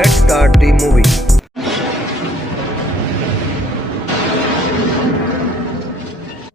Let's start the movie.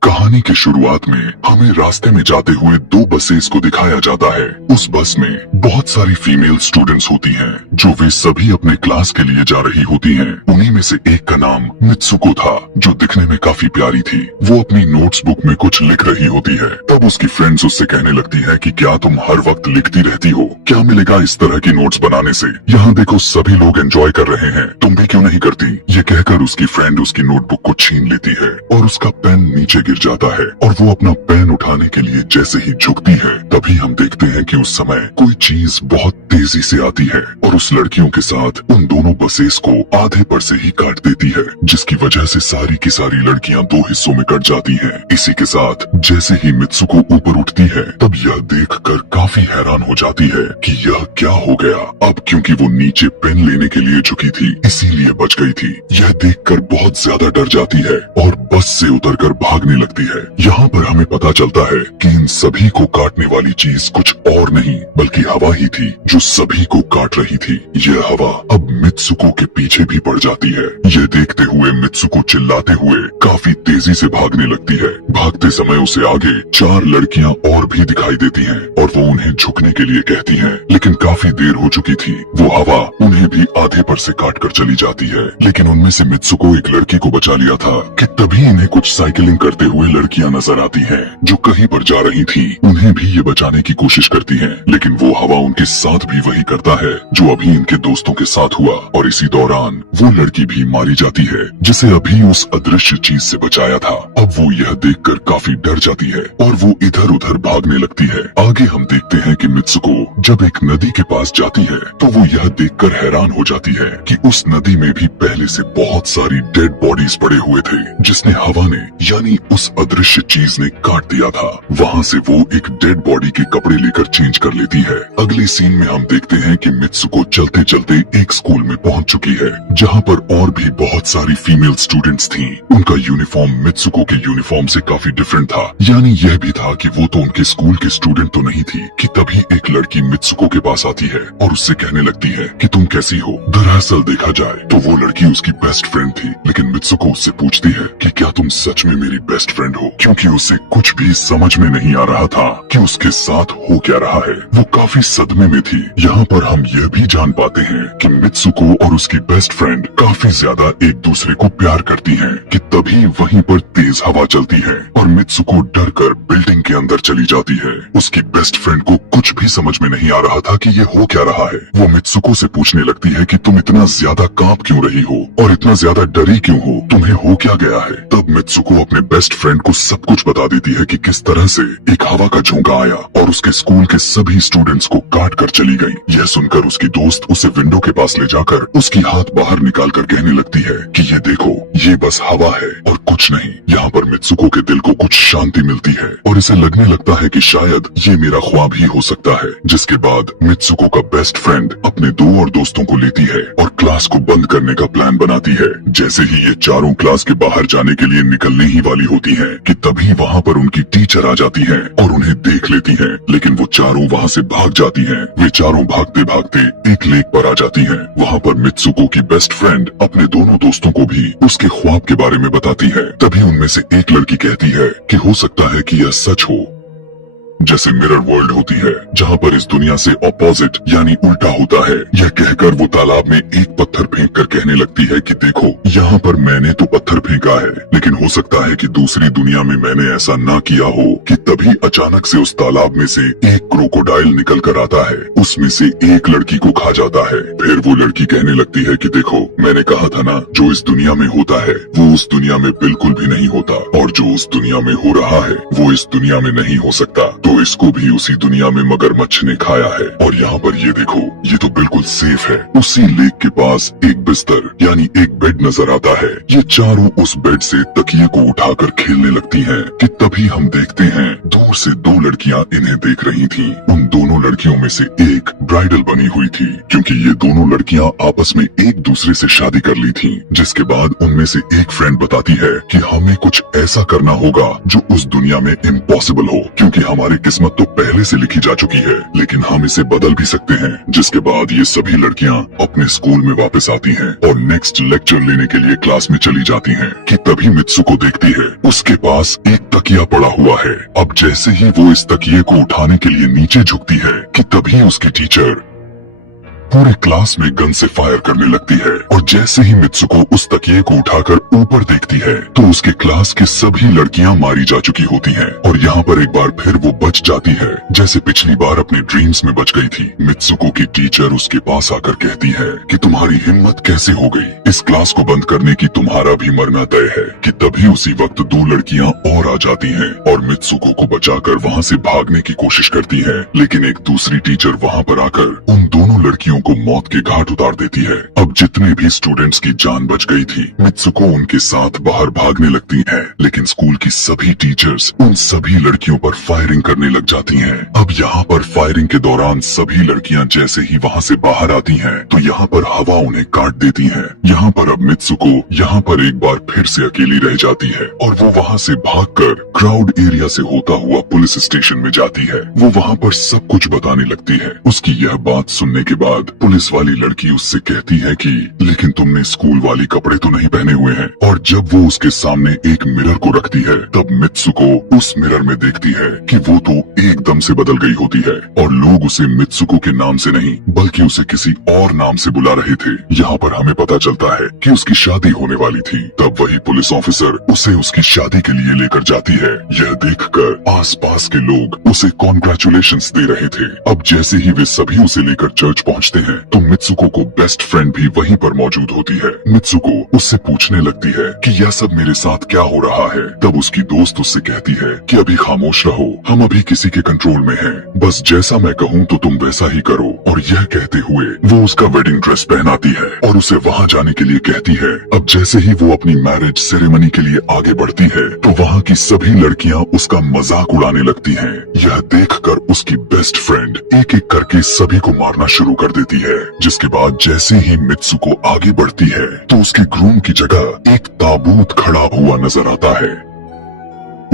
कहानी की शुरुआत में हमें रास्ते में जाते हुए दो बसेस को दिखाया जाता है। उस बस में बहुत सारी फीमेल स्टूडेंट्स होती हैं, जो वे सभी अपने क्लास के लिए जा रही होती हैं। उन्हीं में से एक का नाम मित्सुको था, जो दिखने में काफी प्यारी थी। वो अपनी नोट्स बुक में कुछ लिख रही होती है। तब उसकी फ्रेंड्स उससे कहने लगती है कि क्या तुम हर वक्त लिखती रहती हो? क्या मिलेगा इस तरह की नोट्स बनाने से? यहाँ देखो सभी लोग एंजॉय कर रहे हैं, तुम भी क्यों नहीं करती? ये कहकर उसकी फ्रेंड उसकी नोटबुक को छीन लेती है और उसका पेन नीचे गिर जाता है और वो अपना पेन उठाने के लिए जैसे ही झुकती है, तभी हम देखते हैं कि उस समय कोई चीज बहुत तेजी से आती है और उस लड़कियों के साथ उन दोनों बसेस को आधे पर से ही काट देती है, जिसकी वजह से सारी की सारी लड़कियां दो हिस्सों में कट जाती हैं। इसी के साथ जैसे ही मित्सुको ऊपर उठती है, तब यह देखकर काफी हैरान हो जाती है कि यह क्या हो गया। अब क्योंकि वो नीचे पेन लेने के लिए झुकी थी, इसीलिए बच गई थी। यह देखकर बहुत ज्यादा डर जाती है और बस से उतरकर भागने लगती है। यहाँ पर हमें पता चलता है कि इन सभी को काटने वाली चीज कुछ और नहीं बल्कि हवा ही थी, जो सभी को काट रही थी। यह हवा अब मित्सुको के पीछे भी पड़ जाती है। यह देखते हुए मित्सुको चिल्लाते हुए काफी तेजी से भागने लगती है। भागते समय उसे आगे चार लड़कियां और भी दिखाई देती हैं और वो उन्हें झुकने के लिए कहती हैं, लेकिन काफी देर हो चुकी थी। वो हवा उन्हें भी आधे पर से काट कर चली जाती है। लेकिन उनमें से मित्सुको एक लड़की को बचा लिया था कि तभी इन्हें कुछ साइकिलिंग करते हुए लड़कियां नजर आती हैं, जो कहीं पर जा रही थी। उन्हें भी ये बचाने की कोशिश करती हैं, लेकिन वो हवा उनके साथ भी वही करता है जो अभी इनके दोस्तों के साथ हुआ और इसी दौरान वो लड़की भी मारी जाती है, जिसे अभी उस अदृश्य चीज से बचाया था। अब वो यह देखकर काफी डर जाती है और वो इधर उधर भागने लगती है। आगे हम देखते हैं कि मित्सुको जब एक नदी के पास जाती है, तो वो यह देखकर हैरान हो जाती है कि उस नदी में भी पहले से बहुत सारी डेड बॉडीज पड़े हुए थे, जिसने हवा ने यानी उस अदृश्य चीज ने काट दिया था। वहाँ से वो एक डेड बॉडी के कपड़े लेकर चेंज कर लेती है। अगली सीन में हम देखते हैं कि मित्सुको चलते चलते एक स्कूल में पहुँच चुकी है, जहाँ पर और भी बहुत सारी फीमेल स्टूडेंट्स थीं। उनका यूनिफॉर्म मित्सुको के यूनिफॉर्म से काफी डिफरेंट था। यानी यह भी था कि वो तो उनके स्कूल के स्टूडेंट तो नहीं थी कि तभी एक लड़की मित्सुको के पास आती है और उससे कहने लगती है कि तुम कैसी हो। दरअसल देखा जाए तो वो लड़की उसकी बेस्ट फ्रेंड थी, लेकिन मित्सुको उससे पूछती है कि क्या तुम सच में मेरी बेस्ट फ्रेंड हो, क्योंकि उसे कुछ भी समझ में नहीं आ रहा था कि उसके साथ हो क्या रहा है। वो काफी सदमे में थी। यहाँ पर हम यह भी जान पाते हैं कि मित्सुको और उसकी बेस्ट फ्रेंड काफी ज्यादा एक दूसरे को प्यार करती हैं कि तभी वहीं पर तेज हवा चलती है और मित्सुको डर कर बिल्डिंग के अंदर चली जाती है। उसकी बेस्ट फ्रेंड को कुछ भी समझ में नहीं आ रहा था कि ये हो क्या रहा है। वो मित्सुको से पूछने लगती है कि तुम इतना ज्यादा कांप क्यों रही हो और इतना ज्यादा डरी क्यों हो, तुम्हें हो क्या गया है। तब मित्सुको अपने बेस्ट फ्रेंड को सब कुछ बता देती है कि किस तरह से एक हवा का झोंका आया और उसके स्कूल के सभी स्टूडेंट्स को काट कर चली गई। यह सुनकर उसकी दोस्त उसे विंडो के पास ले जाकर उसकी हाथ बाहर निकाल कर कहने लगती है कि ये देखो, ये बस हवा है और कुछ नहीं। यहाँ पर मित्सुको के दिल को कुछ शांति मिलती है और इसे लगने लगता है कि शायद ये मेरा ख्वाब ही हो सकता है। जिसके बाद मित्सुको का बेस्ट फ्रेंड अपने दो और दोस्तों को लेती है और क्लास को बंद करने का प्लान बनाती है। जैसे ही ये चारों क्लास के बाहर जाने के लिए निकलने ही वाली होती हैं कि तभी वहाँ पर उनकी टीचर आ जाती है और उन्हें देख लेती हैं, लेकिन वो चारों वहाँ से भाग जाती हैं। वे चारों भागते भागते एक लेक पर आ जाती हैं। वहाँ पर मित्सुको की बेस्ट फ्रेंड अपने दोनों दोस्तों को भी उसके ख्वाब के बारे में बताती है। तभी उनमें से एक लड़की कहती है कि हो सकता है कि यह सच हो, जैसे मिरर वर्ल्ड होती है जहाँ पर इस दुनिया से ऑपोजिट यानी उल्टा होता है। यह कहकर वो तालाब में एक पत्थर फेंक कर कहने लगती है कि देखो, यहाँ पर मैंने तो पत्थर फेंका है, लेकिन हो सकता है कि दूसरी दुनिया में मैंने ऐसा ना किया हो कि तभी अचानक से उस तालाब में से एक क्रोकोडाइल निकल कर आता है, उसमें से एक लड़की को खा जाता है। फिर वो लड़की कहने लगती है कि देखो, मैंने कहा था ना, जो इस दुनिया में होता है वो उस दुनिया में बिल्कुल भी नहीं होता, और जो उस दुनिया में हो रहा है वो इस दुनिया में नहीं हो सकता। तो इसको भी उसी दुनिया में मगरमच्छ ने खाया है। और यहाँ पर ये देखो, ये तो बिल्कुल सेफ है। उसी लेक के पास एक बिस्तर यानी एक बेड नजर आता है। ये चारों उस बेड से तकिए को उठाकर खेलने लगती हैं कि तभी हम देखते हैं दूर से दो लड़कियां इन्हें देख रही थीं। उन दोनों लड़कियों में से एक ब्राइडल बनी हुई थी, क्योंकि ये दोनों लड़कियां आपस में एक दूसरे से शादी कर ली थीं। जिसके बाद उनमें से एक फ्रेंड बताती है कि हमें कुछ ऐसा करना होगा जो उस दुनिया में इम्पॉसिबल हो, क्योंकि हमारे हमारी किस्मत तो पहले से लिखी जा चुकी है, लेकिन हम इसे बदल भी सकते हैं। जिसके बाद ये सभी लड़कियां अपने स्कूल में वापस आती हैं और नेक्स्ट लेक्चर लेने के लिए क्लास में चली जाती हैं कि तभी मित्सुको देखती है उसके पास एक तकिया पड़ा हुआ है। अब जैसे ही वो इस तकिए को उठाने के लिए नीचे झुकती है कि तभी उसकी टीचर पूरे क्लास में गन से फायर करने लगती है और जैसे ही मित्सुको उस तकिए को उठाकर ऊपर देखती है तो उसके क्लास की सभी लड़कियां मारी जा चुकी होती हैं और यहाँ पर एक बार फिर वो बच जाती है जैसे पिछली बार अपने ड्रीम्स में बच गई थी। मित्सुको की टीचर उसके पास आकर कहती है कि तुम्हारी हिम्मत कैसे हो गई, इस क्लास को बंद करने की तुम्हारा भी मरना तय है। कि तभी उसी वक्त दो लड़कियां और आ जाती हैं और मित्सुको को बचाकर वहाँ से भागने की कोशिश करती है, लेकिन एक दूसरी टीचर वहाँ पर आकर उन दोनों लड़कियों को मौत के घाट उतार देती है। अब जितने भी स्टूडेंट्स की जान बच गई थी, मित्सुको उनके साथ बाहर भागने लगती है, लेकिन स्कूल की सभी टीचर्स उन सभी लड़कियों पर फायरिंग करने लग जाती हैं। अब यहाँ पर फायरिंग के दौरान सभी लड़कियां जैसे ही वहाँ से बाहर आती हैं, तो यहाँ पर हवा उन्हें काट देती है। यहाँ पर अब मित्सुको यहाँ पर एक बार फिर से अकेली रह जाती है और वो वहाँ से भागकर क्राउड एरिया से होता हुआ पुलिस स्टेशन में जाती है। वो वहाँ पर सब कुछ बताने लगती है। उसकी यह बात सुनने के बाद पुलिस वाली लड़की उससे कहती है कि लेकिन तुमने स्कूल वाली कपड़े तो नहीं पहने हुए हैं। और जब वो उसके सामने एक मिरर को रखती है तब मित्सुको उस मिरर में देखती है कि वो तो एकदम से बदल गई होती है और लोग उसे मित्सुको के नाम से नहीं बल्कि उसे किसी और नाम से बुला रहे थे। यहाँ पर हमें पता चलता है कि उसकी शादी होने वाली थी। तब वही पुलिस ऑफिसर उसे उसकी शादी के लिए लेकर जाती है। यह देखकर आसपास के लोग उसे कॉन्ग्रेचुलेशंस दे रहे थे। अब जैसे ही वे सभी उसे लेकर चर्च पहुँचते हैं तो मित्सुको को बेस्ट फ्रेंड भी वहीं पर मौजूद होती है। मित्सुको उससे पूछने लगती है कि यह सब मेरे साथ क्या हो रहा है। तब उसकी दोस्त उससे कहती है कि अभी खामोश रहो, हम अभी किसी के कंट्रोल में हैं। बस जैसा मैं कहूँ तो तुम वैसा ही करो। और यह कहते हुए वो उसका वेडिंग ड्रेस पहनाती है और उसे वहाँ जाने के लिए कहती है। अब जैसे ही वो अपनी मैरिज सेरेमनी के लिए आगे बढ़ती है तो वहाँ की सभी लड़कियाँ उसका मजाक उड़ाने लगती हैं। यह देखकर उसकी बेस्ट फ्रेंड एक एक करके सभी को मारना शुरू कर देती है। जिसके बाद जैसे ही मित्सुको आगे बढ़ती है तो उसके ग्रूम की जगह एक ताबूत खड़ा हुआ नजर आता है।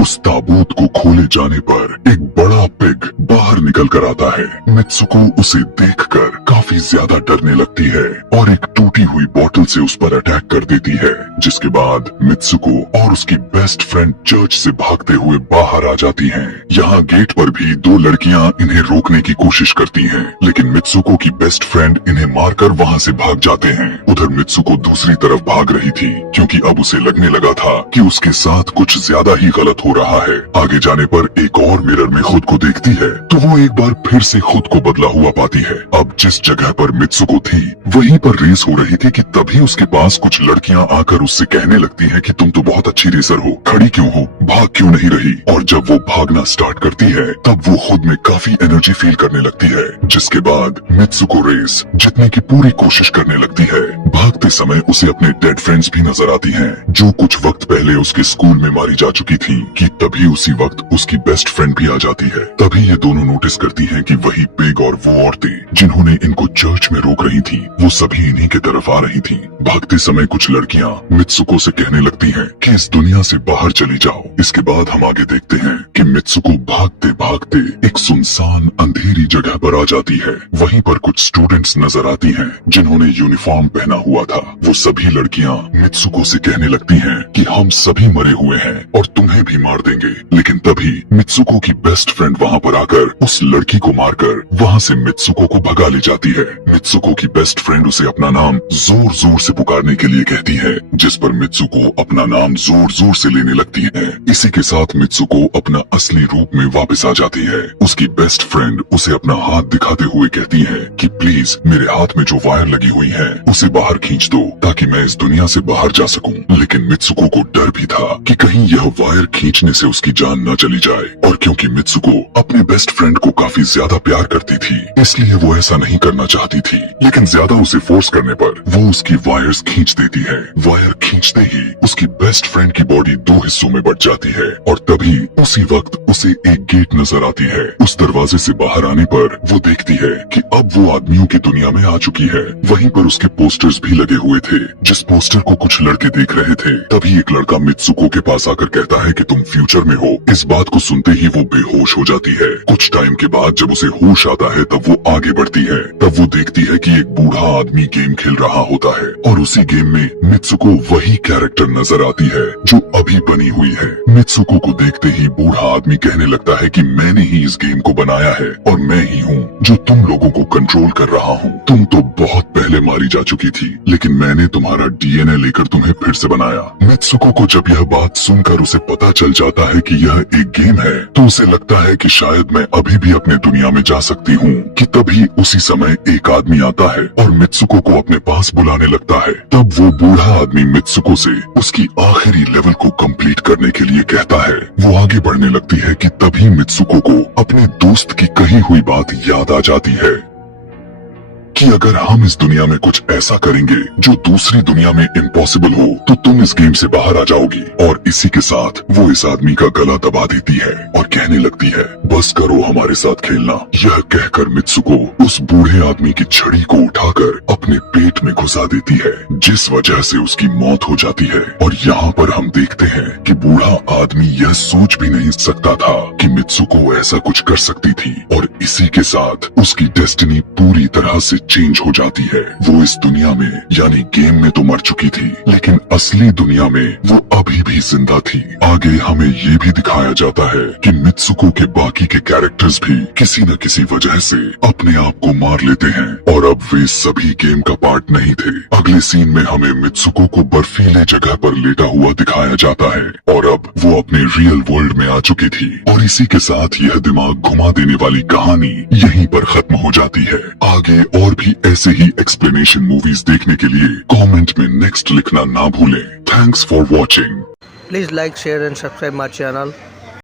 उस ताबूत को खोले जाने पर एक बड़ा पिग बाहर निकल कर आता है। मित्सुको उसे देखकर काफी ज्यादा डरने लगती है और एक टूटी हुई बोतल से उस पर अटैक कर देती है। जिसके बाद मित्सुको और उसकी बेस्ट फ्रेंड चर्च से भागते हुए बाहर आ जाती हैं। यहाँ गेट पर भी दो लड़कियाँ इन्हें रोकने की कोशिश करती हैं, लेकिन मित्सुको की बेस्ट फ्रेंड इन्हें मारकर वहाँ से भाग जाते हैं। उधर मित्सुको दूसरी तरफ भाग रही थी क्योंकि अब उसे लगने लगा था कि उसके साथ कुछ ज्यादा ही गलत हो रहा है। आगे जाने पर एक और मिरर में खुद को देखती है तो वो एक बार फिर से खुद को बदला हुआ पाती है। अब जिस जगह पर मित्सुको थी वहीं पर रेस हो रही थी कि तभी उसके पास कुछ लड़कियां आकर उससे कहने लगती हैं कि तुम तो बहुत अच्छी रेसर हो, खड़ी क्यों हो, भाग क्यों नहीं रही। और जब वो भागना स्टार्ट करती है तब वो खुद में काफी एनर्जी फील करने लगती है। जिसके बाद मित्सुको रेस जीतने की पूरी कोशिश करने लगती है। भागते समय उसे अपने डेड फ्रेंड्स भी नजर आती हैं जो कुछ वक्त पहले उसके स्कूल में मारी जा चुकी थी। कि तभी उसी वक्त उसकी बेस्ट फ्रेंड भी आ जाती है। तभी ये दोनों नोटिस करती हैं कि वही पिग और वो औरतें जिन्होंने इनको चर्च में रोक रही थी वो सभी इन्हीं के तरफ आ रही थी। भागते समय कुछ लड़कियां मित्सुको से कहने लगती हैं कि इस दुनिया से बाहर चली जाओ। इसके बाद हम आगे देखते हैं कि मित्सुको भागते भागते एक सुनसान अंधेरी जगह पर आ जाती है। वहीं पर कुछ स्टूडेंट्स नजर आती हैं जिन्होंने यूनिफॉर्म पहना हुआ था। वो सभी लड़कियां मित्सुको से कहने लगती हैं कि हम सभी मरे हुए हैं और तुम्हें भी मार देंगे। लेकिन तभी मित्सुको की बेस्ट फ्रेंड वहाँ पर आकर उस लड़की को मारकर वहाँ से मित्सुको को भगा ले जाती है। मित्सुको की बेस्ट फ्रेंड उसे अपना नाम जोर जोर से पुकारने के लिए कहती है, जिस पर मित्सुको अपना नाम जोर जोर से लेने लगती है। इसी के साथ मित्सुको अपना असली रूप में वापस आ जाती है। उसकी बेस्ट फ्रेंड उसे अपना हाथ दिखाते हुए कहती है कि प्लीज मेरे हाथ में जो वायर लगी हुई है उसे बाहर खींच दो ताकि मैं इस दुनिया से बाहर जा सकूं। लेकिन मित्सुको को डर भी था कि कहीं यह वायर खींचने से उसकी जान न चली जाए। और क्योंकि मित्सुको अपने बेस्ट फ्रेंड को काफी ज्यादा प्यार करती थी इसलिए वो ऐसा नहीं करना चाहती थी। लेकिन ज्यादा उसे फोर्स करने पर वो उसकी वायर्स खींच देती है। वायर खींचते ही उसकी बेस्ट फ्रेंड की बॉडी दो हिस्सों में बट जाती है और तभी उसी वक्त उसे एक गेट नजर आती है। उस दरवाजे से बाहर आने पर वो देखती है कि अब वो आदमियों की दुनिया में आ चुकी है। वहीं पर उसके पोस्टर्स भी लगे हुए थे। जिस पोस्टर को कुछ लड़के देख रहे थे, तभी एक लड़का मित्सुको के पास आकर कहता है कि तुम फ्यूचर में हो। इस बात को सुनते ही वो बेहोश हो जाती है। कुछ टाइम के बाद जब उसे होश आता है तब वो आगे बढ़ती है। तब वो देखती है कि एक बूढ़ा आदमी गेम खेल रहा होता है और उसी गेम में मित्सुको वही कैरेक्टर नजर आती है जो अभी बनी हुई है। मित्सुको को देखते ही बूढ़ा आदमी कहने लगता है कि मैंने ही इस गेम को बनाया है और मैं ही हूँ जो तुम लोगों को कंट्रोल कर रहा हूँ। तुम तो बहुत पहले मारी जा चुकी थी, लेकिन मैंने तुम्हारा डीएनए लेकर तुम्हें फिर से बनाया। मित्सुको को जब यह बात सुनकर उसे पता चल जाता है कि यह एक गेम है, तो उसे लगता है कि शायद मैं अभी भी अपने दुनिया में जा सकती हूँ। कि तभी उसी समय एक आदमी आता है और मित्सुको को अपने पास बुलाने लगता है। तब वो बूढ़ा आदमी मित्सुको से उसकी आखिरी लेवल को कंप्लीट करने के लिए कहता है। वो आगे बढ़ने लगती है कि तभी मित्सुको को अपने दोस्त की कही हुई बात याद आ जाती है कि अगर हम इस दुनिया में कुछ ऐसा करेंगे जो दूसरी दुनिया में इम्पॉसिबल हो तो तुम इस गेम से बाहर आ जाओगी। और इसी के साथ वो इस आदमी का गला दबा देती है और कहने लगती है, बस करो हमारे साथ खेलना। यह कहकर मित्सुको उस बूढ़े आदमी की छड़ी को उठाकर अपने पेट में घुसा देती है, जिस वजह से उसकी मौत हो जाती है। और यहाँ पर हम देखते हैं कि बूढ़ा आदमी यह सोच भी नहीं सकता था कि मित्सुको ऐसा कुछ कर सकती थी। और इसी के साथ उसकी डेस्टिनी पूरी तरह से चेंज हो जाती है। वो इस दुनिया में यानी गेम में तो मर चुकी थी, लेकिन असली दुनिया में वो अभी भी जिंदा थी। आगे हमें ये भी दिखाया जाता है कि मित्सुको के बाकी के कैरेक्टर्स भी किसी न किसी वजह से अपने आप को मार लेते हैं और अब वे सभी गेम का पार्ट नहीं थे। अगले सीन में हमें मित्सुको को बर्फीले जगह पर लेटा हुआ दिखाया जाता है और अब वो अपने रियल वर्ल्ड में आ चुकी थी। और इसी के साथ यह दिमाग घुमा देने वाली कहानी यहीं पर खत्म हो जाती है। आगे और भी ऐसे ही एक्सप्लेनेशन मूवीज देखने के लिए कमेंट में नेक्स्ट लिखना ना भूलें। Thanks for watching. Please like, share and subscribe my channel.